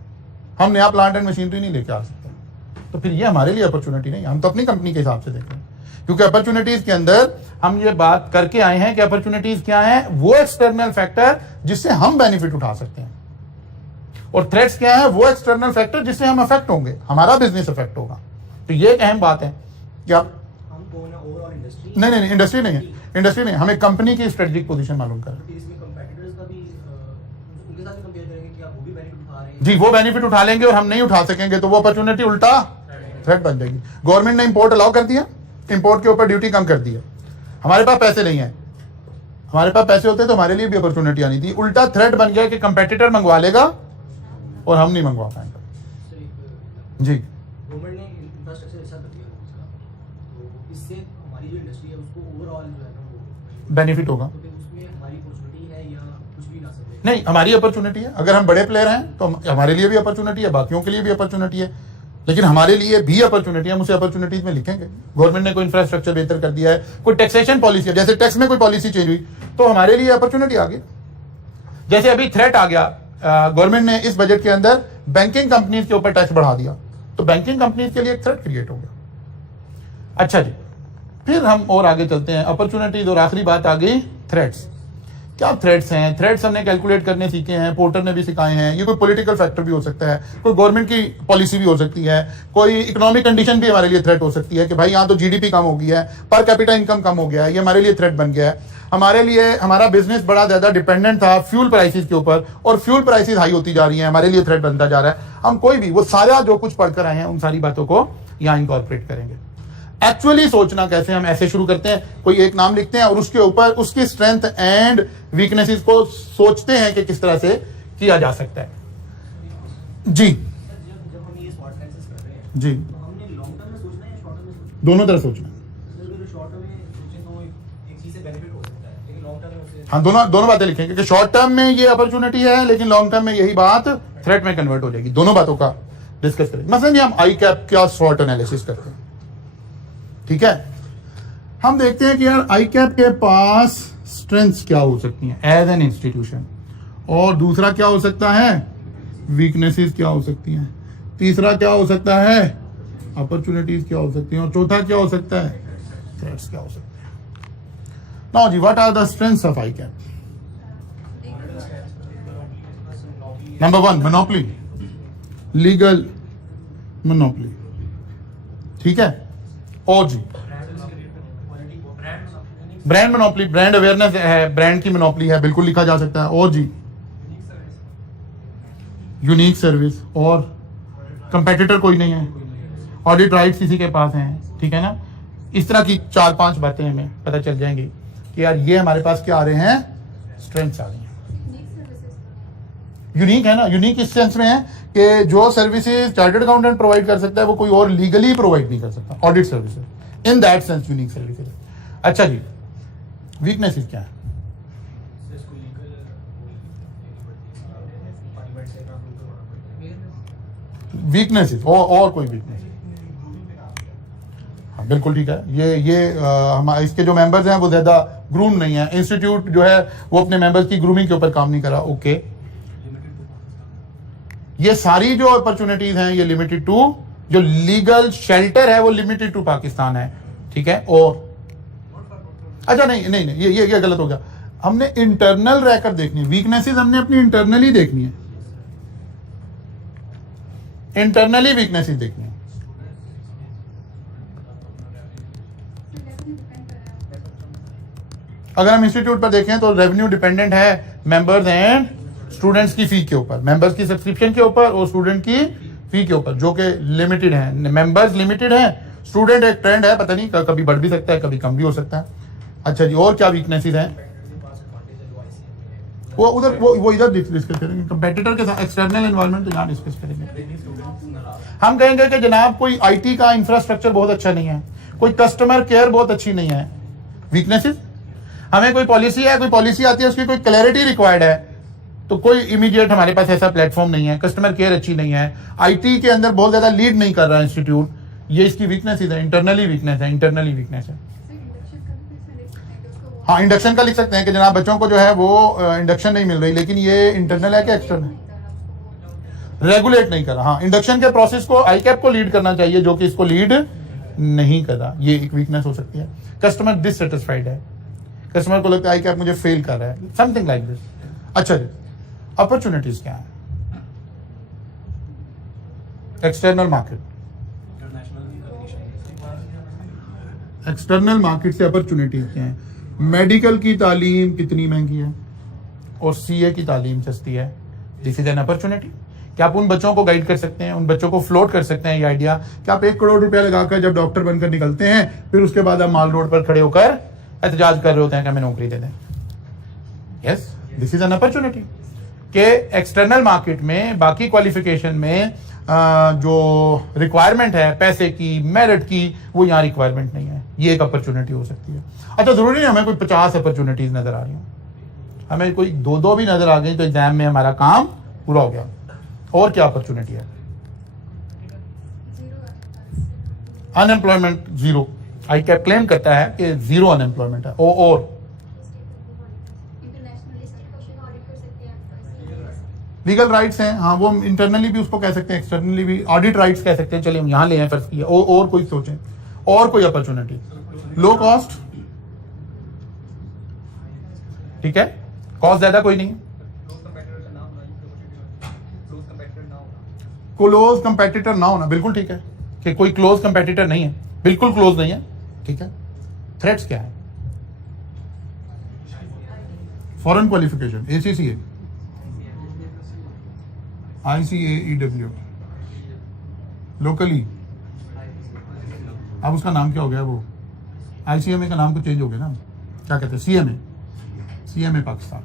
हम नया प्लांट एंड मशीनरी नहीं लेके आ सकते। तो फिर ये हमारे लिए अपॉर्चुनिटी नहीं, हम तो अपनी कंपनी के हिसाब से देखें। क्योंकि अपॉर्चुनिटीज के अंदर हम ये बात करके आए हैं कि अपॉर्चुनिटीज क्या है, वो एक्सटर्नल फैक्टर जिससे हम बेनिफिट उठा सकते हैं, और थ्रेट्स क्या है, वो एक्सटर्नल फैक्टर जिससे हम अफेक्ट होंगे, हमारा बिजनेस अफेक्ट होगा। तो ये एक अहम बात है कि आप नहीं इंडस्ट्री नहीं है, इंडस्ट्री नहीं, हमें कंपनी की स्ट्रेटेजिक पोजीशन मालूम कर जी, वो बेनिफिट उठा लेंगे और हम नहीं उठा सकेंगे तो वो अपॉर्चुनिटी उल्टा थ्रेट बन जाएगी। गवर्नमेंट ने इंपोर्ट अलाउ कर दिया, इंपोर्ट के ऊपर ड्यूटी कम कर दी है, हमारे पास पैसे नहीं है, हमारे पास पैसे होते तो हमारे लिए भी अपॉर्चुनिटी आनी थी, उल्टा थ्रेट बन गया कि कंपेटिटर मंगवा लेगा और हम नहीं मंगवा पाएंगे। जी, गवर्नमेंट ने इंफ्रास्ट्रक्चर ऐसा कर दिया तो इससे हमारी जो इंडस्ट्री है उसको ओवरऑल जो है ना वो बेनिफिट होगा। तो उसमें हमारी अपॉर्चुनिटी है या कुछ भी ना सके? नहीं, हमारी अपॉर्चुनिटी है, अगर हम बड़े प्लेयर हैं तो हमारे लिए भी अपॉर्चुनिटी है, बाकियों के लिए भी अपॉर्चुनिटी है, लेकिन हमारे लिए भी अपॉर्चुनिटी है, हम उसे अपॉर्चुनिटीज में लिखेंगे। गवर्नमेंट ने कोई इंफ्रास्ट्रक्चर बेहतर कर दिया है, कोई टैक्सेशन पॉलिसी है, जैसे टैक्स में कोई पॉलिसी चेंज हुई तो हमारे लिए अपॉर्चुनिटी आ गई। जैसे अभी थ्रेट आ गया, गवर्नमेंट ने इस बजट के अंदर बैंकिंग कंपनीज के ऊपर टैक्स बढ़ा दिया, तो बैंकिंग कंपनीज के लिए एक थ्रेट क्रिएट हो गया। अच्छा जी, फिर हम और आगे चलते हैं, अपॉर्चुनिटीज और आखिरी बात आ गई थ्रेट्स। क्या थ्रेट्स हैं? थ्रेट्स हमने कैलकुलेट करने सीखे हैं, पोर्टर ने भी सिखाए हैं। ये कोई पॉलिटिकल फैक्टर भी हो सकता है, कोई गवर्नमेंट की पॉलिसी भी हो सकती है, कोई इकोनॉमिक कंडीशन भी हमारे लिए थ्रेट हो सकती है कि भाई यहाँ तो जीडीपी कम हो गया है, पर कैपिटा इनकम कम हो गया है, ये हमारे लिए थ्रेट बन गया है। हमारे लिए हमारा बिजनेस बड़ा ज्यादा डिपेंडेंट था फ्यूल प्राइसेस के ऊपर और फ्यूल प्राइसेस हाई होती जा रही हैं, हमारे लिए थ्रेट बनता जा रहा है। हम कोई भी वो सारा जो कुछ पढ़कर आए हैं उन सारी बातों को यहाँ इनकॉर्पोरेट करेंगे। एक्चुअली सोचना कैसे, हम ऐसे शुरू करते हैं, कोई एक नाम लिखते हैं और उसके ऊपर उसकी स्ट्रेंथ एंड वीकनेसेस को सोचते हैं कि किस तरह से किया जा सकता है। जी जब हम ये स्पॉट एनालिसिस कर रहे हैं जी, तो हमने लॉन्ग टर्म में सोचना है या शॉर्ट टर्म में सोचना दोनों तरह सोचना है। है? शॉर्ट टर्म में सोचें तो एक चीज से बेनिफिट हो सकता है, लेकिन लॉन्ग टर्म में उसे हाँ, दोनों बातें लिखेंगे कि शॉर्ट टर्म में ये अपॉर्चुनिटी है, लेकिन लॉन्ग टर्म में यही बात थ्रेट में कन्वर्ट हो जाएगी। दोनों बातों का डिस्कस करेंगे। मसलन हम आई कैप का शॉर्ट एनालिसिस करते हैं, ठीक है। हम देखते हैं कि यार आई कैप के पास स्ट्रेंथ्स क्या हो सकती हैं एज एन इंस्टीट्यूशन, और दूसरा क्या हो सकता है, वीकनेसेस क्या हो सकती हैं, तीसरा क्या हो सकता है, अपॉर्चुनिटीज क्या हो सकती हैं, और चौथा क्या हो सकता है, थ्रेट्स क्या हो सकते हैं। नाउ जी, what are the strengths of ICAP? Number 1, monopoly, legal monopoly, ठीक है। और जी, ब्रांड मोनोपोली, ब्रांड अवेयरनेस है, ब्रांड की मोनोपोली है, बिल्कुल लिखा जा सकता है। और जी, यूनिक सर्विस, और कंपेटिटर कोई नहीं है, ऑडिट राइट्स किसी के पास हैं, ठीक है ना। इस तरह की 4-5 बातें हमें पता चल जाएंगी कि यार ये हमारे पास क्या आ रहे हैं, स्ट्रेंथ्स आ रही हैं। यूनिक है ना, यूनिक इस सेंस में है कि जो सर्विसेज चार्टर्ड अकाउंटेंट प्रोवाइड कर सकता है वो कोई और लीगली प्रोवाइड नहीं कर सकता, audit services in that sense unique services. अच्छा जी, वीकनेसेस क्या है? इसको लीगल डिपार्टमेंट से ना रूल करवाना पड़ता है। वीकनेसेस और कोई वीकनेस? हाँ बिल्कुल ठीक है। ये हम इसके जो मेंबर्स हैं वो ज्यादा ग्रूम नहीं है, इंस्टीट्यूट जो है वो अपने मेंबर्स की ग्रूमिंग के ऊपर काम नहीं कर रहा। ओके, ये सारी जो अपॉर्चुनिटीज हैं ये लिमिटेड टू, जो लीगल शेल्टर है वो लिमिटेड टू पाकिस्तान है, ठीक है। और अच्छा नहीं नहीं नहीं, ये गलत हो गया। हमने इंटरनल रहकर देखनी है वीकनेसेस, हमने अपनी इंटरनली देखनी है, इंटरनली वीकनेसेस देखनी है। अगर हम इंस्टीट्यूट पर देखें तो रेवेन्यू डिपेंडेंट है मेंबर्स एंड स्टूडेंट्स की फी के ऊपर, मेंबर्स की सब्सक्रिप्शन के ऊपर और स्टूडेंट की फी के ऊपर, जो कि लिमिटेड है। मेंबर्स लिमिटेड है, स्टूडेंट एक ट्रेंड है, पता नहीं कभी बढ़ भी सकता है कभी कम भी हो सकता है। अच्छा जी, और क्या वीकनेसेस हैं? वो उधर वो इधर डिस्कस करेंगे कंपेटिटर के साथ, एक्सटर्नल एनवायरनमेंट तो यहाँ डिस्कस करेंगे। हम कहेंगे कि जनाब कोई आईटी का इंफ्रास्ट्रक्चर बहुत अच्छा नहीं है, कोई कस्टमर केयर बहुत अच्छी नहीं है। वीकनेसेस, हमें कोई पॉलिसी है, कोई पॉलिसी आती है उसकी कोई क्लैरिटी रिक्वायर्ड है तो कोई इमीडिएट हमारे पास ऐसा प्लेटफॉर्म नहीं है, कस्टमर केयर अच्छी नहीं है, आईटी के अंदर बहुत ज्यादा लीड नहीं कर रहा इंस्टीट्यूट, ये इसकी वीकनेसेस है, इंटरनली वीकनेस है, इंटरनली वीकनेस है। हाँ इंडक्शन का लिख सकते हैं कि जनाब बच्चों को जो है वो इंडक्शन नहीं मिल रही, लेकिन ये इंटरनल है कि एक्सटर्नल? रेगुलेट नहीं कर रहा। हाँ, इंडक्शन के प्रोसेस को आईकैप को लीड करना चाहिए जो कि इसको लीड नहीं कर रहा, ये एक वीकनेस हो सकती है। कस्टमर डिससेटिस्फाइड है, कस्टमर को लगता है आईकैप मुझे फेल कर रहा है, समथिंग लाइक दिस। अच्छा जी, अपॉर्चुनिटीज क्या है? एक्सटर्नल मार्केट, एक्सटर्नल मार्केट से अपॉर्चुनिटीज क्या है? मेडिकल की तालीम कितनी महंगी है और सीए की तालीम सस्ती है, दिस इज एन अपॉर्चुनिटी। क्या आप उन बच्चों को गाइड कर सकते हैं, उन बच्चों को फ्लोट कर सकते हैं ये आइडिया कि आप 1 करोड़ रुपया लगाकर जब डॉक्टर बनकर निकलते हैं फिर उसके बाद आप माल रोड पर खड़े होकर एहतजाज कर रहे होते हैं कि हमें नौकरी दे दें। Yes, this is an opportunity कि एक्सटर्नल मार्केट में बाकी क्वालिफिकेशन में जो रिक्वायरमेंट है पैसे की, मेरिट की, वो यहाँ रिक्वायरमेंट नहीं है, ये एक अपॉर्चुनिटी हो सकती है। अच्छा, जरूरी नहीं हमें कोई 50 अपॉर्चुनिटीज नजर आ रही हो, हमें कोई 2 भी नजर आ गई तो एग्जाम में हमारा काम पूरा हो गया। और क्या अपॉर्चुनिटी है? अनएम्प्लॉयमेंट जीरो, आईकैप क्लेम करता है कि जीरो अनएम्प्लॉयमेंट है। और लीगल राइट्स हैं, हाँ वो इंटरनली भी उसको कह सकते हैं, एक्सटर्नली भी ऑडिट राइट्स कह सकते हैं। चलिए हम यहाँ ले आए फर्स्ट किया। और कोई सोचें, और कोई अपॉर्चुनिटी? लो कॉस्ट, ठीक है, कॉस्ट ज्यादा कोई नहीं है। क्लोज कंपेटिटर ना होना, बिल्कुल ठीक है कि कोई क्लोज कंपेटिटर नहीं है, बिल्कुल क्लोज नहीं है, ठीक है। थ्रेट्स क्या है? Foreign qualification, ACCA, ICAEW, locally, अब उसका नाम क्या हो गया? वो ICMA का नाम तो चेंज हो गया ना, क्या कहते हैं, CMA पाकिस्तान।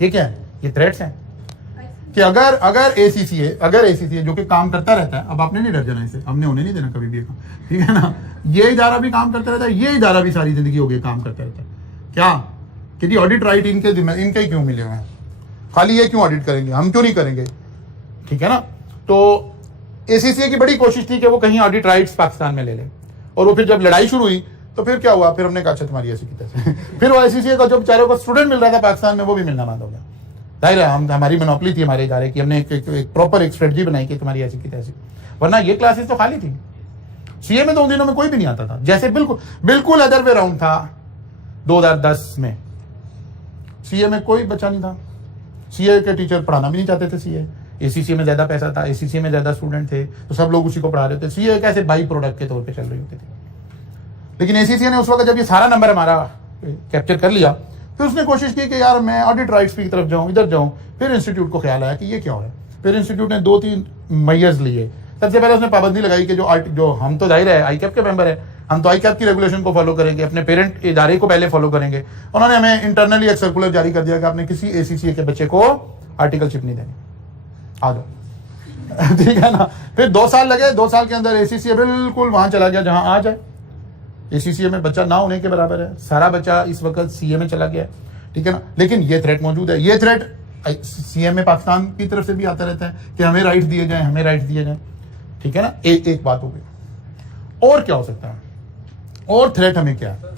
ये क्या है? ये थ्रेट्स हैं कि अगर ACCA जो कि काम करता रहता है, अब आपने नहीं डर जाना इससे, हमने होने नहीं देना कभी भी काम, ठीक है ना। ये इदारा भी काम करता रहता है, ये इदारा भी सारी जिंदगी हो गई काम करता रहता है। क्या कि जी ऑडिट राइट इनके ही क्यों मिले हुए हैं, खाली ये क्यों ऑडिट करेंगे, हम क्यों नहीं करेंगे, ठीक है ना। तो ACCA की बड़ी कोशिश थी कि वो कहीं ऑडिट राइट्स पाकिस्तान में ले ले, और वो फिर जब लड़ाई शुरू हुई तो फिर क्या हुआ, फिर हमने कहा अच्छा तुम्हारी ऐसी की तैसी। फिर वो ACCA का जो बेचारे को स्टूडेंट मिल रहा था पाकिस्तान में, वो भी मिलना बंद हो गया। जाहिर है हमारी मोनोपोली थी हमारे इदारे की, हमने एक प्रॉपर एक स्ट्रेटजी बनाई कि तुम्हारी ऐसी की तैसी, वरना ये क्लासेस तो खाली थी। CA में तो उन दिनों में कोई भी नहीं आता था, जैसे बिल्कुल अदर वे राउंड था 2010 में। CA में कोई बच्चा नहीं था, CA के टीचर पढ़ाना भी नहीं चाहते थे CA। ACCA में ज्यादा पैसा था, ACCA में ज्यादा स्टूडेंट थे, तो सब लोग उसी को पढ़ा रहे थे। CA कैसे बाई प्रोडक्ट के तौर पे चल रही होती थी। लेकिन ACCA ने उस वक्त जब ये सारा नंबर हमारा कैप्चर कर लिया, फिर उसने कोशिश की कि यार मैं ऑडिट राइट्स की तरफ जाऊं, इधर जाऊं। फिर इंस्टीट्यूट को ख्याल आया कि ये क्या हो रहा है। फिर इंस्टीट्यूट ने 2-3 मेजर्स लिए। सबसे पहले उसने पाबंदी लगाई कि जो हम तो जाहिर है आईकैप के मेंबर है, हम तो आईकैप की रेगुलेशन को फॉलो करेंगे, अपने पेरेंट इदारे को पहले फॉलो करेंगे। उन्होंने हमें इंटरनली एक सर्कुलर जारी कर दिया कि आपने किसी ACCA के बच्चे को आर्टिकलशिप नहीं देनी, आ जाओ। ठीक है ना। फिर 2 साल लगे, 2 साल के अंदर ACCA बिल्कुल वहां चला गया जहां आ जाए। ACCA में बच्चा ना होने के बराबर है, सारा बच्चा इस वक्त CA में चला गया, ठीक है ना। लेकिन ये थ्रेट मौजूद है, ये थ्रेट CM में पाकिस्तान की तरफ से भी आता रहता है कि हमें राइट्स दिए जाएं, हमें राइट्स दिए जाएं, ठीक है ना। एक बात हो गई। और क्या हो सकता है, और थ्रेट हमें क्या है,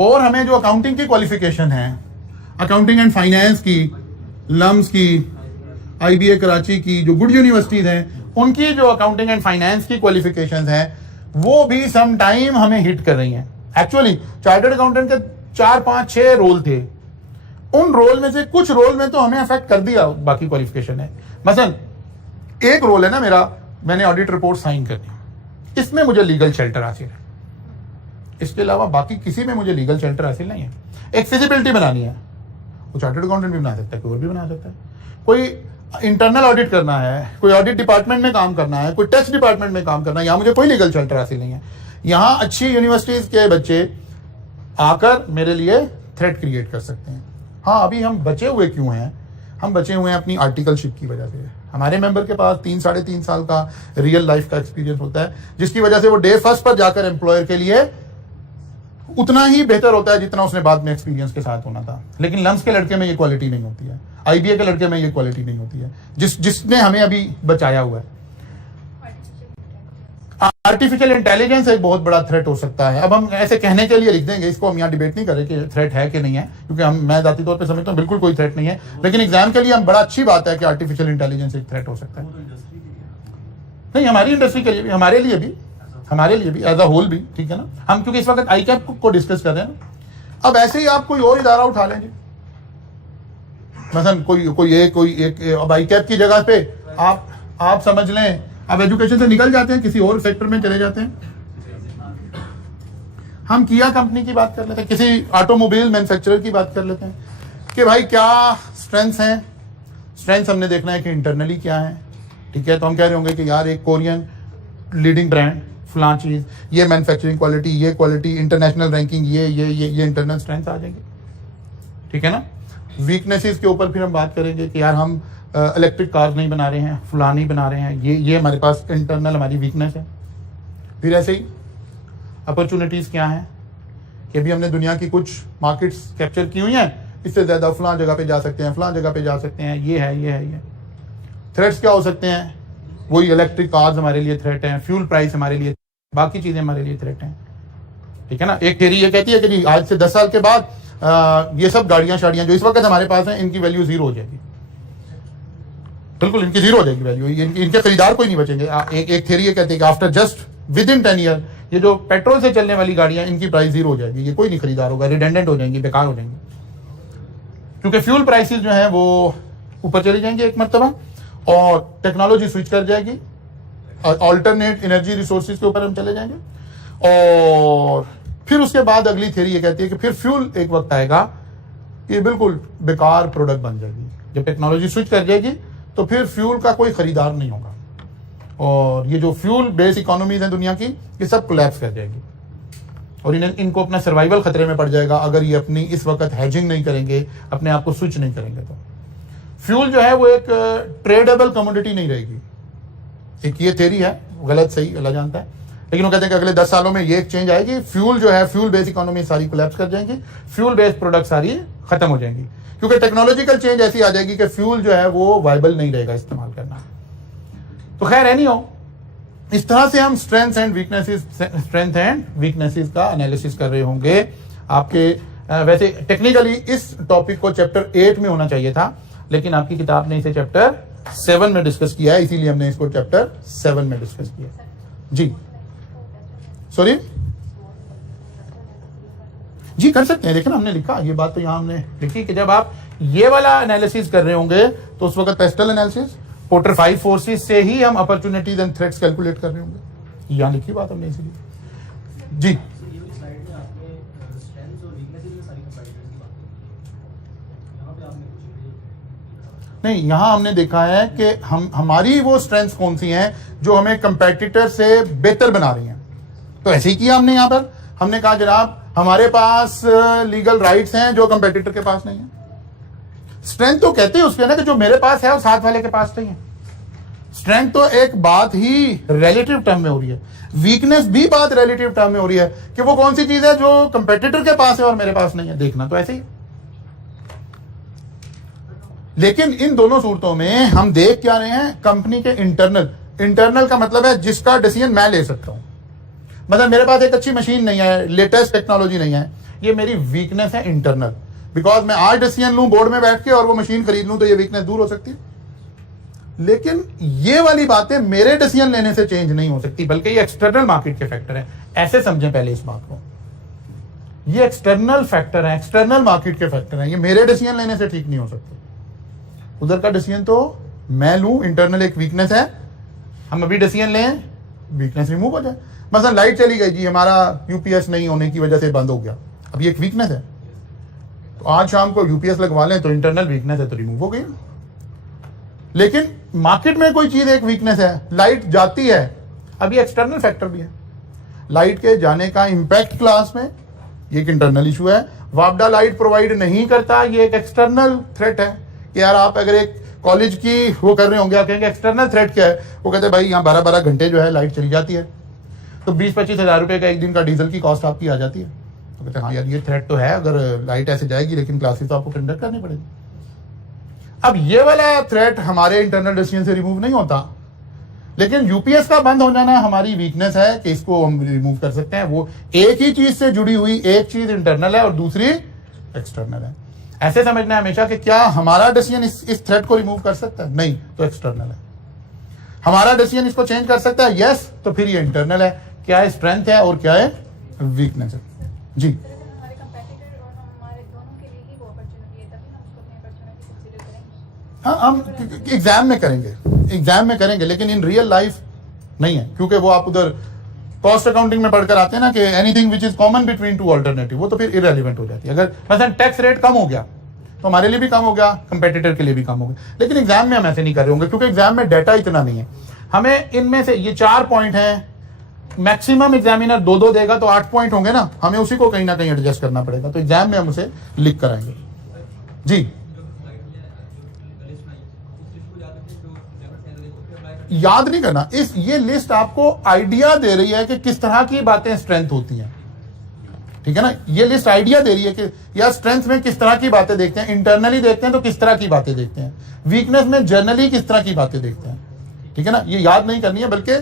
और हमें जो अकाउंटिंग की क्वालिफिकेशन है, अकाउंटिंग एंड फाइनेंस की, लम्स की, IBA कराची की, जो गुड यूनिवर्सिटीज हैं, उनकी जो अकाउंटिंग एंड फाइनेंस की क्वालिफिकेशंस हैं, वो भी सम टाइम हमें हिट कर रही हैं। एक्चुअली चार्टर्ड अकाउंटेंट के 4, 5, 6 रोल थे, उन रोल में से कुछ रोल में तो हमें अफेक्ट कर दिया बाकी क्वालिफिकेशन है। मसलन एक रोल है ना मेरा, मैंने ऑडिट रिपोर्ट साइन करनी, इसमें मुझे लीगल शेल्टर हासिल है, इसके अलावा बाकी किसी में मुझे लीगल शेल्टर हासिल नहीं है। एक फिजिबिलिटी बनानी है, वो चार्टर्ड अकाउंटेंट भी बना सकता है, कोई और भी बना सकता है। कोई इंटरनल ऑडिट करना है, कोई ऑडिट डिपार्टमेंट में काम करना है, कोई टैक्स डिपार्टमेंट में काम करना है, यहाँ मुझे कोई लीगल शेल्टर हासिल नहीं है। यहाँ अच्छी यूनिवर्सिटीज के बच्चे आकर मेरे लिए थ्रेट क्रिएट कर सकते हैं। हाँ, अभी हम बचे हुए क्यों हैं, हम बचे हुए हैं अपनी आर्टिकलशिप की वजह से। हमारे मेंबर के पास 3, 3.5 साल का रियल लाइफ का एक्सपीरियंस होता है, जिसकी वजह से वो डे फर्स्ट पर जाकर एम्प्लॉयर के लिए उतना ही बेहतर होता है जितना उसने बाद में एक्सपीरियंस के साथ होना था। लेकिन लम्स के लड़के में ये क्वालिटी नहीं होती है, IBA के लड़के में ये क्वालिटी नहीं होती है, जिसने हमें अभी बचाया हुआ है। आर्टिफिशियल इंटेलिजेंस एक बहुत बड़ा थ्रेट हो सकता है। अब हम ऐसे कहने के लिए लिख देंगे, इसको हम यहाँ डिबेट नहीं करें कि थ्रेट है कि नहीं है, क्योंकि मैं जाती तौर पे समझता हूँ बिल्कुल कोई थ्रेट नहीं है, लेकिन एग्जाम के लिए हम बड़ा अच्छी बात है कि आर्टिफिशियल इंटेलिजेंस एक थ्रेट हो सकता है। नहीं, हमारी इंडस्ट्री के लिए भी, हमारे लिए भी एज अ होल भी, ठीक है ना। हम क्योंकि इस वक्त ICAP को डिस्कस कर रहे हैं ना, अब ऐसे ही आप कोई और इदारा उठा लेंगे, मसलन कोई एक अब ICAP की जगह पे आप समझ लें, अब एजुकेशन से निकल जाते हैं, किसी और सेक्टर में चले जाते हैं। हम किया कंपनी की बात कर लेते हैं, किसी ऑटोमोबाइल मैन्युफैक्चरर की बात कर लेते हैं कि भाई क्या स्ट्रेंथ्स हैं। स्ट्रेंथ्स हमने देखना है कि इंटरनली क्या है, ठीक है। तो हम कह रहे होंगे कि यार एक कोरियन लीडिंग ब्रांड, फलां चीज, ये मैन्युफैक्चरिंग क्वालिटी, ये क्वालिटी, इंटरनेशनल रैंकिंग, ये इंटरनल स्ट्रेंथ आ जाएंगे, ठीक है ना। वीकनेसेस के ऊपर फिर हम बात करेंगे कि यार हम इलेक्ट्रिक कार नहीं बना रहे हैं, फलां नहीं बना रहे हैं, ये हमारे पास इंटरनल हमारी वीकनेस है। फिर ऐसे ही अपॉर्चुनिटीज़ क्या हैं कि अभी हमने दुनिया की कुछ मार्केट्स कैप्चर की हुई हैं, इससे ज़्यादा फलां जगह पे जा सकते हैं, फलां जगह पे जा सकते हैं, ये है। थ्रेट्स क्या हो सकते हैं, वही इलेक्ट्रिक कार्स हमारे लिए थ्रेट हैं, फ्यूल प्राइस हमारे लिए, बाकी चीज़ें हमारे लिए थ्रेट हैं, ठीक है ना। एक थ्योरी ये कहती है कि आज से 10 साल के बाद ये सब गाड़ियाँ शाड़ियाँ जो इस वक्त हमारे पास हैं, इनकी वैल्यू 0 हो जाएगी, बिल्कुल इनकी 0 हो जाएगी वैल्यू, इनके खरीदार कोई नहीं बचेंगे। एक थ्योरी ये कहती है कि after just with in 10 year ये जो पेट्रोल से चलने वाली गाड़ियां, इनकी प्राइस 0 हो जाएगी, ये कोई नहीं खरीदार होगा, रिडेंडेंट हो जाएंगी, बेकार हो जाएंगी, क्योंकि फ्यूल प्राइसेस जो है वो ऊपर चली जाएंगी एक मरतबा, और टेक्नोलॉजी स्विच कर जाएगी, ऑल्टरनेट एनर्जी रिसोर्सेज के ऊपर हम चले जाएंगे। और फिर उसके बाद अगली थ्योरी ये कहती है कि फिर फ्यूल एक वक्त आएगा ये बिल्कुल बेकार प्रोडक्ट बन जाएगी। जब टेक्नोलॉजी स्विच कर जाएगी तो फिर फ्यूल का कोई खरीदार नहीं होगा, और ये जो फ्यूल बेस इकोनॉमीज हैं दुनिया की, ये सब कोलैप्स कर जाएगी, और इनको अपना सर्वाइवल खतरे में पड़ जाएगा अगर ये अपनी इस वक्त हैजिंग नहीं करेंगे, अपने आप को स्विच नहीं करेंगे। तो फ्यूल जो है वो एक ट्रेडेबल कमोडिटी नहीं रहेगी। एक ये थ्योरी है, गलत सही अल्लाह जानता है, लेकिन वो कहते हैं कि अगले 10 सालों में ये एक चेंज आएगी, फ्यूल जो है, फ्यूल बेस इकोनॉमी सारी कोलैप्स कर जाएंगी, फ्यूल बेस प्रोडक्ट सारी खत्म हो जाएंगी, क्योंकि टेक्नोलॉजिकल चेंज ऐसी आ जाएगी कि फ्यूल जो है वो वायबल नहीं रहेगा इस्तेमाल करना। तो खैर एनी हो, इस तरह से हम स्ट्रेंथ एंड वीकनेसेस का एनालिसिस कर रहे होंगे आपके। वैसे टेक्निकली इस टॉपिक को चैप्टर 8 में होना चाहिए था, लेकिन आपकी किताब ने इसे चैप्टर 7 में डिस्कस किया है, इसीलिए हमने इसको चैप्टर 7 में डिस्कस किया। जी सॉरी जी, कर सकते हैं। देखिए ना, हमने लिखा ये बात, तो यहाँ हमने लिखी कि जब आप ये वाला एनालिसिस कर रहे होंगे तो उस वक्त पेस्टल एनालिसिस, पोर्टर 5 फोर्सेस से ही हम अपॉर्चुनिटीज एंड थ्रेट्स कैलकुलेट कर रहे होंगे। यहाँ लिखी बात हमने इसीलिए। जी नहीं, यहाँ हमने देखा है कि हमारी वो स्ट्रेंथ्स कौन सी हैं जो हमें कंपेटिटर से बेहतर बना रही हैं। तो ऐसे ही किया हमने, यहाँ पर हमने कहा जनाब हमारे पास लीगल राइट्स हैं जो कंपेटिटर के पास नहीं है, स्ट्रेंथ तो कहते हैं उसके ना कि जो मेरे पास है वो साथ वाले के पास नहीं है। स्ट्रेंथ तो एक बात ही रिलेटिव टर्म में हो रही है, वीकनेस भी बात रिलेटिव टर्म में हो रही है कि वो कौन सी चीज है जो कंपेटिटर के पास है और मेरे पास नहीं है। देखना तो ऐसे ही। लेकिन इन दोनों सूरतों में हम देख क्या रहे हैं, कंपनी के इंटरनल का मतलब है जिसका डिसीजन मैं ले सकता हूं। मतलब मेरे पास एक अच्छी मशीन नहीं है, लेटेस्ट टेक्नोलॉजी नहीं है, ये मेरी वीकनेस है इंटरनल। बिकॉज मैं आज डिसीजन लूं बोर्ड में बैठ के और वो मशीन खरीद लूं तो ये वीकनेस दूर हो सकती है। लेकिन ये वाली बातें मेरे डिसीजन लेने से चेंज नहीं हो सकती, बल्कि ये एक्सटर्नल मार्केट के फैक्टर है। ऐसे समझें पहले इस बात को, ये एक्सटर्नल फैक्टर है, एक्सटर्नल मार्केट के फैक्टर है, ये मेरे डिसीजन लेने से ठीक नहीं हो सकते। उधर का डिसीजन तो मैं लूं, इंटरनल एक वीकनेस है, हम अभी डिसीजन लें, वीकनेस रिमूव हो जाए। मतलब लाइट चली गई जी, हमारा यूपीएस नहीं होने की वजह से बंद हो गया, अब ये एक वीकनेस है, तो आज शाम को यूपीएस लगवा लें तो इंटरनल वीकनेस है तो रिमूव हो गई। लेकिन मार्केट में कोई चीज एक वीकनेस है, लाइट जाती है, अब ये एक्सटर्नल फैक्टर भी है। लाइट के जाने का इंपैक्ट क्लास में ये एक इंटरनल इशू है। वापडा लाइट प्रोवाइड नहीं करता, ये एक एक्सटर्नल थ्रेट है कि यार आप अगर एक कॉलेज की वो कर रहे होंगे, आप कहेंगे एक्सटर्नल थ्रेट क्या है, वो कहते हैं भाई यहाँ 12-12 घंटे जो है लाइट चली जाती है, तो 20-25 हज़ार रुपए का एक दिन का डीजल की कॉस्ट आपकी आ जाती है। तो कहते हैं हाँ यार ये थ्रेट तो है, अगर लाइट ऐसे जाएगी लेकिन क्लासेस तो आपको कंडक्ट करनी पड़ेगी। अब ये वाला थ्रेट हमारे इंटरनल डिसीजन से रिमूव नहीं होता, लेकिन यूपीएस का बंद हो जाना हमारी वीकनेस है कि इसको हम रिमूव कर सकते हैं। वो एक ही चीज से जुड़ी हुई, एक चीज इंटरनल है और दूसरी एक्सटर्नल है। ऐसे समझना है हमेशा कि क्या हमारा डिसीजन इस थ्रेट को रिमूव कर सकता है, नहीं तो एक्सटर्नल है। हमारा डिसीजन इसको चेंज कर सकता है, यस, तो फिर ये इंटरनल है। क्या है स्ट्रेंथ है और क्या है वीकनेस है। जी हमारे कंपेटिटर और हमारे दोनों के लिए ही वो अपॉर्चुनिटी है, तभी हम उसको अपनी अपॉर्चुनिटी कंसीडर करेंगे। हाँ, हम एग्जाम में करेंगे, लेकिन इन रियल लाइफ नहीं है, क्योंकि वो आप उधर कॉस्ट अकाउंटिंग में पढ़कर आते हैं ना कि anything which is common between two alternative, वो तो फिर इररिलेवेंट हो जाती है। अगर मतलब टैक्स रेट कम हो गया तो हमारे लिए भी कम हो गया, कंपेटिटर के लिए भी कम हो गया। लेकिन एग्जाम में हम ऐसे नहीं कर रहे होंगे, क्योंकि एग्जाम में डाटा इतना नहीं है। हमें इनमें से ये 4 पॉइंट हैं, मैक्सिमम एग्जामिनर 2-2 देगा तो 8 पॉइंट होंगे ना, हमें उसी को कहीं ना कहीं एडजस्ट करना पड़ेगा, तो एग्जाम में हम उसे लिख कर आएंगे। जी याद नहीं करना, ये लिस्ट आपको आइडिया दे रही है कि किस तरह की बातें स्ट्रेंथ होती हैं, ठीक है ना। ये लिस्ट आइडिया दे रही है कि यार स्ट्रेंथ में किस तरह की बातें देखते हैं, इंटरनली देखते हैं तो किस तरह की बातें देखते हैं, वीकनेस में जर्नली किस तरह की बातें देखते हैं, ठीक है ना। ये याद नहीं करनी है, बल्कि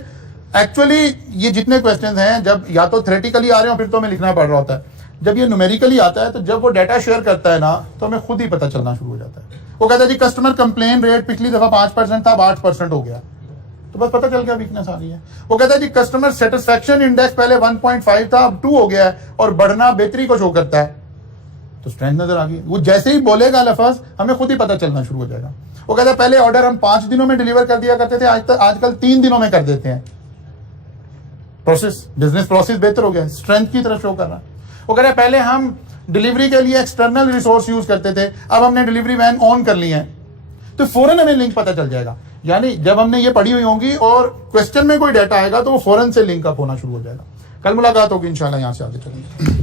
एक्चुअली ये जितने क्वेश्चंस हैं, जब या तो थ्योरेटिकली आ रहे हो फिर तो हमें लिखना पड़ रहा होता है, जब ये न्यूमेरिकली आता है तो जब वो डाटा शेयर करता है ना तो हमें खुद ही पता चलना शुरू हो जाता है। वो कहता है जी कस्टमर कंप्लेन रेट पिछली दफा 5% था, अब 8% हो गया, तो बस पता चल गया वीकनेस आ रही है। वो कहता है जी कस्टमर सेटिस्फैक्शन इंडेक्स पहले 1.5 था, अब 2 हो गया है और बढ़ना बेहतरी को शो करता है, तो स्ट्रेंथ नजर आ गई। वो जैसे ही बोलेगा लफ्ज हमें खुद ही पता चलना शुरू हो जाएगा। वो कहता है पहले ऑर्डर हम 5 दिनों में डिलीवर कर दिया करते थे, आजकल 3 दिनों में कर देते हैं। बिजनेस प्रोसेस बेहतर हो गया, स्ट्रेंथ की तरफ शो कर रहा है। वो कह रहा है पहले हम डिलीवरी के लिए एक्सटर्नल रिसोर्स यूज करते थे, अब हमने डिलीवरी वैन ऑन कर ली है, तो फौरन हमें लिंक पता चल जाएगा। यानी जब हमने ये पढ़ी हुई होंगी और क्वेश्चन में कोई डाटा आएगा तो वो फौरन से लिंक अप होना शुरू हो जाएगा। कल मुलाकात होगी इंशाल्लाह, यहां से आगे चलेंगे।